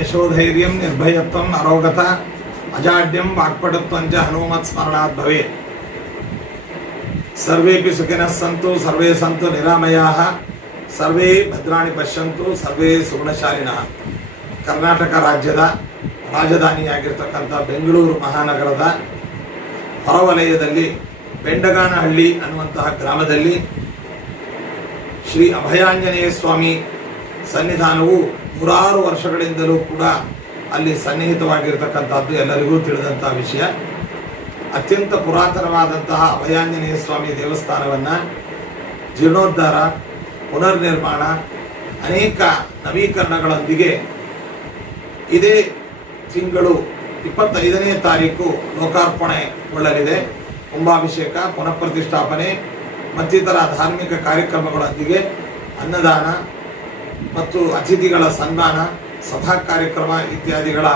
ಯಶೋಧೈರ್ಯಂ ನಿರ್ಭಯತ್ವಂ ಅರೋಗತ ಅಜಾಡ್ಯಂ ವಾಕ್ಪಟತ್ವಂಚ ಹನುಮತ್ ಸ್ಮರಣಾತ್ ಭವೇ ಸರ್ವೇಪಿ ಸುಖಿನಃ ಸಂತು, ಸರ್ವೇ ಸಂತು ನಿರಾಮಯಾಃ, ಸರ್ವೇ ಭದ್ರಾಣಿ ಪಶ್ಯಂತು, ಸರ್ವೇ ಸುಗುಣಶಾಲಿನ. ಕರ್ನಾಟಕ ರಾಜ್ಯದ ರಾಜಧಾನಿಯಾಗಿರ್ತಕ್ಕಂಥ ಬೆಂಗಳೂರು ಮಹಾನಗರದ ಹೊರವಲಯದಲ್ಲಿ ಬೆಂಡಗಾನಹಳ್ಳಿ ಅನ್ನುವಂತಹ ಗ್ರಾಮದಲ್ಲಿ ಶ್ರೀ ಅಭಯಾಂಜನೇಯ ಸ್ವಾಮಿ ಸನ್ನಿಧಾನವು ನೂರಾರು ವರ್ಷಗಳಿಂದಲೂ ಕೂಡ ಅಲ್ಲಿ ಸನ್ನಿಹಿತವಾಗಿರ್ತಕ್ಕಂಥದ್ದು ಎಲ್ಲರಿಗೂ ತಿಳಿದಂತಹ ವಿಷಯ. ಅತ್ಯಂತ ಪುರಾತನವಾದಂತಹ ಅಭಯಾಂಜನೇಯ ಸ್ವಾಮಿ ದೇವಸ್ಥಾನವನ್ನು ಜೀರ್ಣೋದ್ಧಾರ, ಪುನರ್ನಿರ್ಮಾಣ, ಅನೇಕ ನವೀಕರಣಗಳೊಂದಿಗೆ ಇದೇ ತಿಂಗಳು ಇಪ್ಪತ್ತೈದನೇ ತಾರೀಕು ಲೋಕಾರ್ಪಣೆಗೊಳ್ಳಲಿದೆ. ಕುಂಭಾಭಿಷೇಕ, ಪುನಃಪ್ರತಿಷ್ಠಾಪನೆ ಮತ್ತಿತರ ಧಾರ್ಮಿಕ ಕಾರ್ಯಕ್ರಮಗಳೊಂದಿಗೆ ಅನ್ನದಾನ ಮತ್ತು ಅತಿಥಿಗಳ ಸನ್ಮಾನ, ಸಭಾ ಕಾರ್ಯಕ್ರಮ ಇತ್ಯಾದಿಗಳ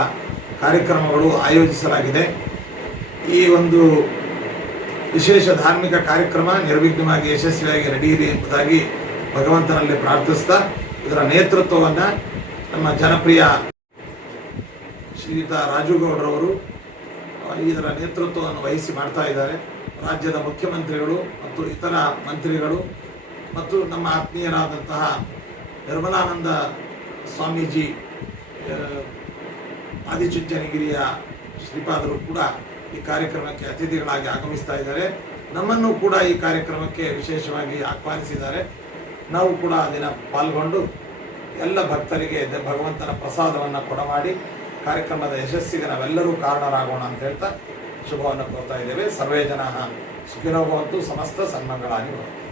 ಕಾರ್ಯಕ್ರಮಗಳು ಆಯೋಜಿಸಲಾಗಿದೆ. ಈ ಒಂದು ವಿಶೇಷ ಧಾರ್ಮಿಕ ಕಾರ್ಯಕ್ರಮ ನಿರ್ವಿಘ್ನವಾಗಿ ಯಶಸ್ವಿಯಾಗಿ ನಡೆಯಲಿ ಎಂಬುದಾಗಿ ಭಗವಂತನಲ್ಲಿ ಪ್ರಾರ್ಥಿಸ್ತಾ ಇದರ ನೇತೃತ್ವವನ್ನು ನಮ್ಮ ಜನಪ್ರಿಯ ಶ್ರೀಯುತ ರಾಜುಗೌಡರವರು ಇದರ ನೇತೃತ್ವವನ್ನು ವಹಿಸಿ ಮಾಡ್ತಾ ಇದ್ದಾರೆ. ರಾಜ್ಯದ ಮುಖ್ಯಮಂತ್ರಿಗಳು ಮತ್ತು ಇತರ ಮಂತ್ರಿಗಳು ಮತ್ತು ನಮ್ಮ ಆತ್ಮೀಯರಾದಂತಹ ನಿರ್ಮಲಾನಂದ ಸ್ವಾಮೀಜಿ ಆದಿಚುಂಚನಗಿರಿಯ ಶ್ರೀಪಾದರು ಕೂಡ ಈ ಕಾರ್ಯಕ್ರಮಕ್ಕೆ ಅತಿಥಿಗಳಾಗಿ ಆಗಮಿಸ್ತಾ ಇದ್ದಾರೆ. ನಮ್ಮನ್ನು ಕೂಡ ಈ ಕಾರ್ಯಕ್ರಮಕ್ಕೆ ವಿಶೇಷವಾಗಿ ಆಹ್ವಾನಿಸಿದ್ದಾರೆ. ನಾವು ಕೂಡ ದಿನ ಪಾಲ್ಗೊಂಡು ಎಲ್ಲ ಭಕ್ತರಿಗೆ ಭಗವಂತನ ಪ್ರಸಾದವನ್ನು ಕೊಡಮಾಡಿ ಕಾರ್ಯಕ್ರಮದ ಯಶಸ್ಸಿಗೆ ನಾವೆಲ್ಲರೂ ಕಾರಣರಾಗೋಣ ಅಂತ ಹೇಳ್ತಾ ಶುಭವನ್ನು ಕೋರ್ತಾ ಇದ್ದೇವೆ. ಸರ್ವೇ ಜನ ಸುಖಿನೋ ಭವಂತು ಸಮಸ್ತ ಸನ್ಮಾನಗಳಾಗಿ ಭವಂತು.